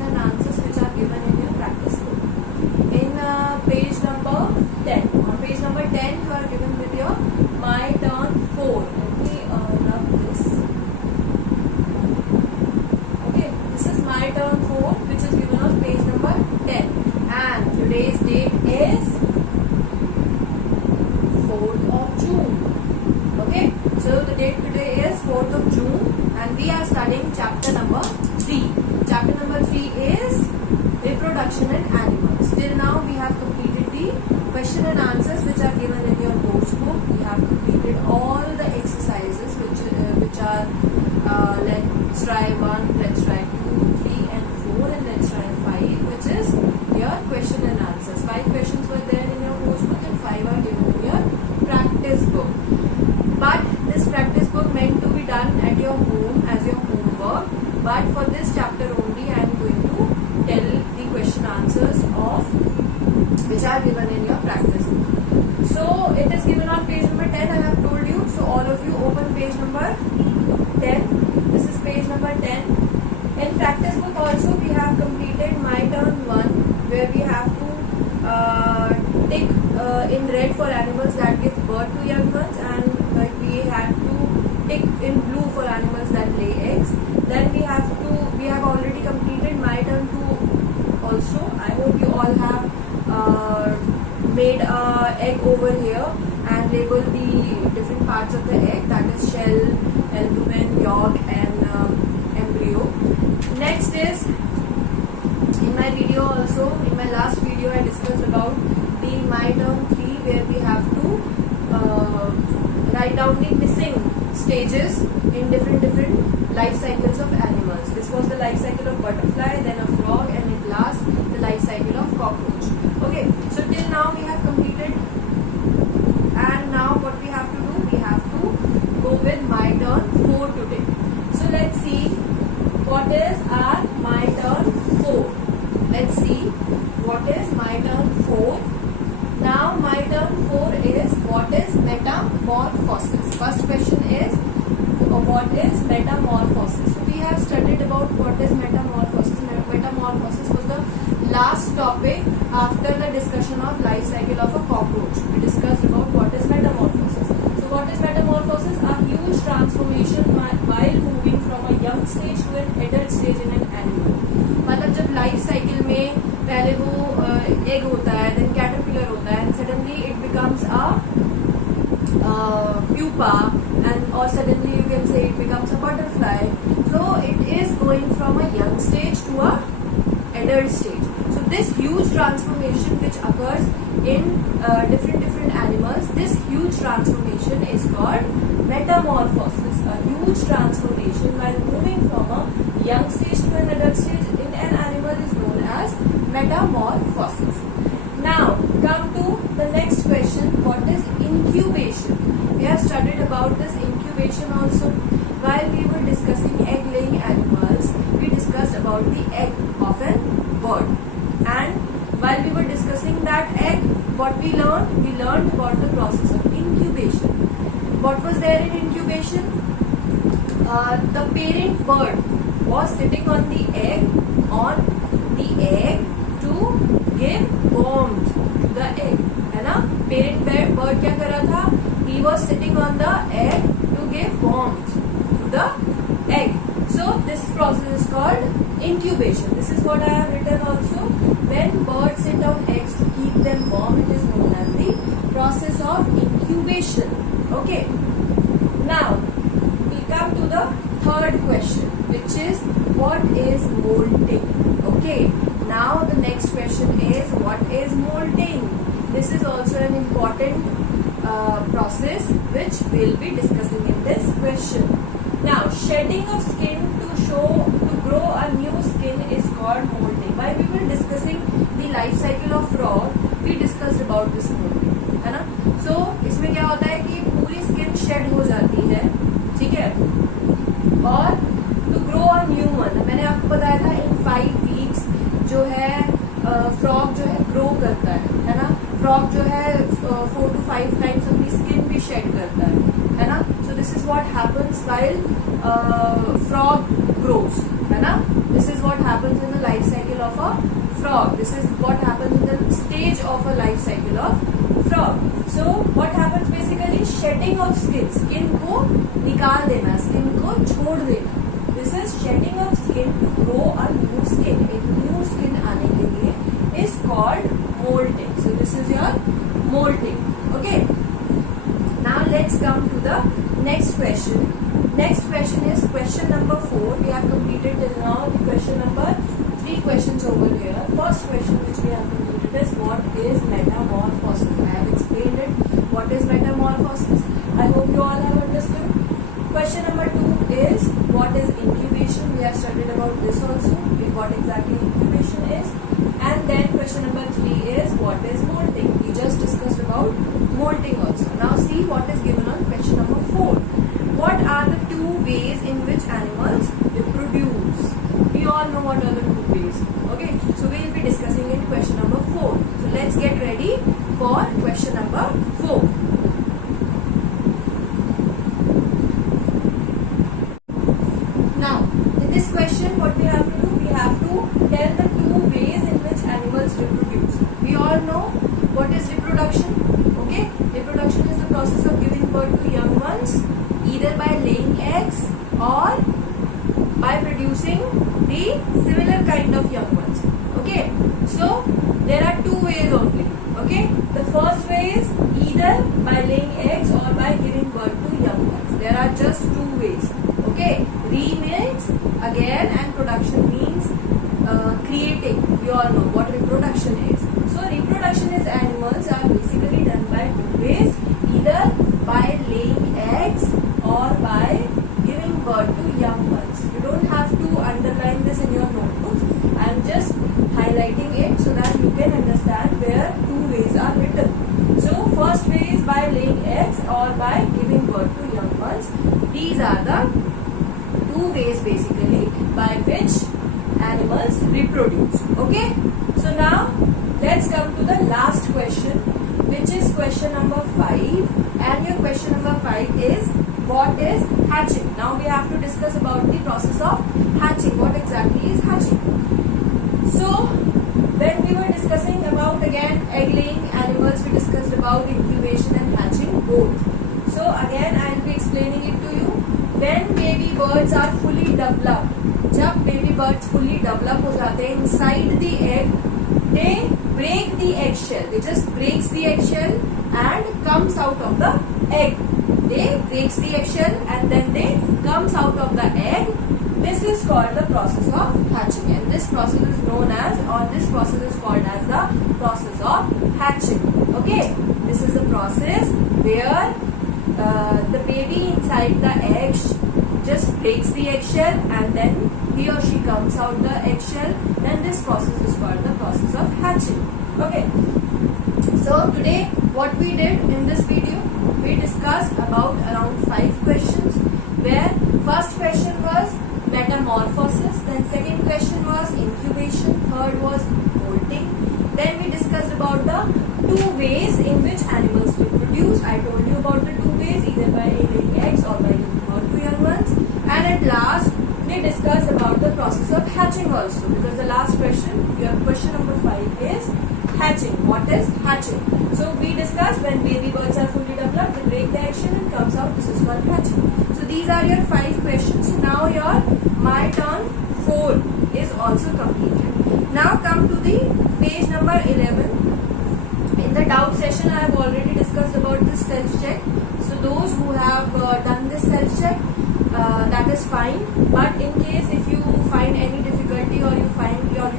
question and answers which are given in your practice book. In page number 10. On page number 10, you are given with your My Turn 4. Let me rub this. Okay, this is My Turn 4, which is given on page number 10. And today's date is 4th of June. Okay, so the date today is 4th of June, and we are studying chapter number 3. Chapter number 3 is Reproduction in Animals. Till now we have completed the question and answers which are given in your course book. We have completed all the exercises which are let's try 1, let's try 2, 3 and 4, and let's try 5, which is your question and answers. 5 questions were there in your course book and 5 are given in your practice book. But this practice book meant to be done at your home as your homework. But for this chapter only, I am going to tell the question answers of which are given in your practice book. So it is given on page number 10. I have told you. So all of you open page number 10. This is page number 10. In practice book also we have completed My Turn 1, where we have to tick in red for animals that give birth to young ones, and we have to tick in blue for animals that lay eggs. Then we have already completed My Turn 2 also. I hope you all have made a egg over here and labeled the different parts of the egg, that is shell, albumen, yolk and embryo. Next is, in my video also, in my last video I discussed about the My Turn 3, where we have to write down the missing stages in different life cycles of animals. This was the life cycle of butterfly, then a frog, and at last the life cycle of cockroach. Okay, so till now we have completed, and now what we have to do, we have to go with My Turn 4 today. So let's see what is our My Turn 4. Let's see what is My Turn 4. Now My Turn 4 is what is metamorphosis. First question is what is metamorphosis. So we have studied about what is metamorphosis. Metamorphosis was the last topic after the discussion of life cycle of a cockroach. We discussed about what is metamorphosis. So what is metamorphosis? A huge transformation while moving from a young stage to an adult stage in an animal. मतलब जब life cycle में पहले वो egg होता है, then caterpillar होता है, and suddenly it becomes a pupa, and or suddenly you can say it becomes a butterfly. So it is going from a young stage to a adult stage. So this huge transformation which occurs in different animals, this huge transformation is called metamorphosis. A huge transformation while moving from a young stage to an adult stage in an animal is known as metamorphosis. Now come to the next question. What is incubation? We have studied about this incubation also. While we were discussing egg laying animals, we discussed about the egg of a bird. And while we were discussing that egg, what we learned? We learned about the process of incubation. What was there in incubation? The parent bird was sitting on the egg to give warmth to the egg. है ना? Parent bird क्या कर रहा था? He was sitting on the egg to give warmth to the egg. So this process is called incubation. This is what I have written also. When birds sit on eggs to keep them warm, it is known as the process of incubation. Okay. Now we come to the third question, which is what is molting. Okay. Now the next question is what is molting. This is also an important process which we will be discussing in this question. Now shedding of skin to grow a new skin is called molting. While we were discussing the life cycle of frog, we discussed about this molting, है ना? So इसमें क्या होता है कि पूरी skin shed हो जाती है, ठीक है? और to grow a new one, मैंने आपको बताया था in 5 weeks जो है फ्रॉग जो है ग्रो करता है ना? फ्रॉग जो है 4 to 5 times अपनी स्किन भी शेड करता है ना? So this is what happens while frog grows, है ना? This is what happens in the life cycle of a frog. This is what happens in the stage of a life cycle of frog. So what happens basically? Shedding of skin. Skin को निकाल देना, skin को छोड़ देना. This is shedding of skin to grow a new skin. एक new skin आने के लिए is called molting. So this is your molting. Okay. Now let's come to the next question. Next question is question number 4. We have completed till now the question number 3 questions over here. First question which we have completed is what is metamorphosis. I have explained it. What is metamorphosis? I hope you all have understood. Question number 2 is what is incubation. We have studied about this also. What exactly incubation is. And then question number 3 is what is molting. We just discussed about molting also. Now see what is given on question number 4. What are the 2 ways in which animals reproduce? We all know what are the 2 ways. Okay, so we will be discussing in question number 4. So let's get ready for question number 4. Now, in this question, what we have to do? We have to tell the 2 ways in which animals reproduce. We all know what is reproduction. Okay, reproduction is the process of giving birth to young ones, either by laying eggs or by producing the similar kind of young ones. Okay, so there are 2 ways only. Okay, the first way is either by laying eggs or by giving birth to young ones. There are just 2 ways. Okay, re means again and production means creating. You all know what reproduction is. So reproduction is animals are basically done by 2 ways, either by laying eggs or by giving birth to young ones. You don't have to underline this in your notebooks. I am just highlighting it so that you can understand where 2 ways are written. So first way is by laying eggs or by giving birth to young ones. These are the 2 ways basically by which animals reproduce. Okay, so now let's come to the last question, which is question number 5. And your question number 5 is what is hatching. Now we have to discuss about the process of hatching. What exactly is hatching? So when we were discussing about again egg laying animals, we discussed about incubation and hatching both. So again I will be explaining it to you. When baby birds are fully developed, जब baby birds fully develop हो जाते हैं inside the egg, they break the eggshell. They just breaks the eggshell and comes out of the egg. They breaks the eggshell and then they comes out of the egg. This is called the process of hatching, and this process is known as, or this process is called as the process of hatching. Okay, this is the process where the baby inside the egg just breaks the eggshell and then he or she comes out the eggshell. Then this process is called the process of hatching. Okay, so today what we did in this video, we discussed about around 5 questions, where first question was metamorphosis, then second question was incubation, third was molting. Then we discussed about the 2 ways in which animals reproduce. I told you about the 2 ways, either by laying eggs or by giving birth to young ones. And at last we discussed about the process of hatching also, because the last question, your question number 5 is hatching. What is hatching? So we discussed when baby birds are fully developed, they break the eggshell and comes out. This is called hatching. So these are your 5 questions. So now your my turn 4 is also completed. Now come to the page number 11. In the doubt session, I have already discussed about this self-check. So those who have done this self-check, that is fine. But in case if you find any difficulty or you find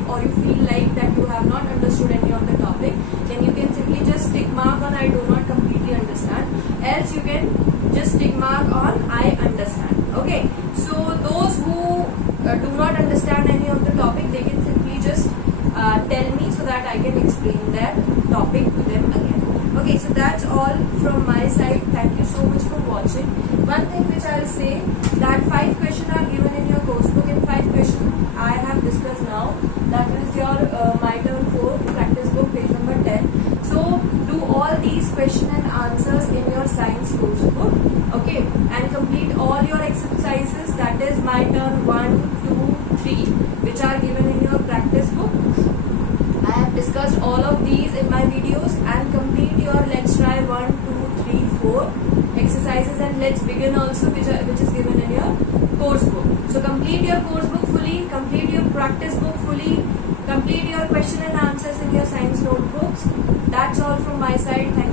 or you feel like that you have not understood any of the topic, then you can simply just tick mark on I do not completely understand. Else you can just tick mark on I understand. Okay. So those who do not understand any of the topic, they can simply just tell me so that I can explain that topic to them again. Okay, so that's all from my side. Thank you so much for watching. One thing which I will say, that 5 questions are given in your course book, and 5 questions I have discussed now. That is your My Turn 4 practice book, page number 10. So do all these questions and answers in your science course book. Okay, and complete all your exercises. That is My Turn 1, 2, 3, which which are given in your practice book. I have discussed all of these in my videos, and complete your let's try 1, 2, 3, 4 exercises, and let's begin also, which is given in your course book. So complete your course book fully, complete your practice book fully, complete your question and answers in your science notebooks. That's all from my side. Thank you.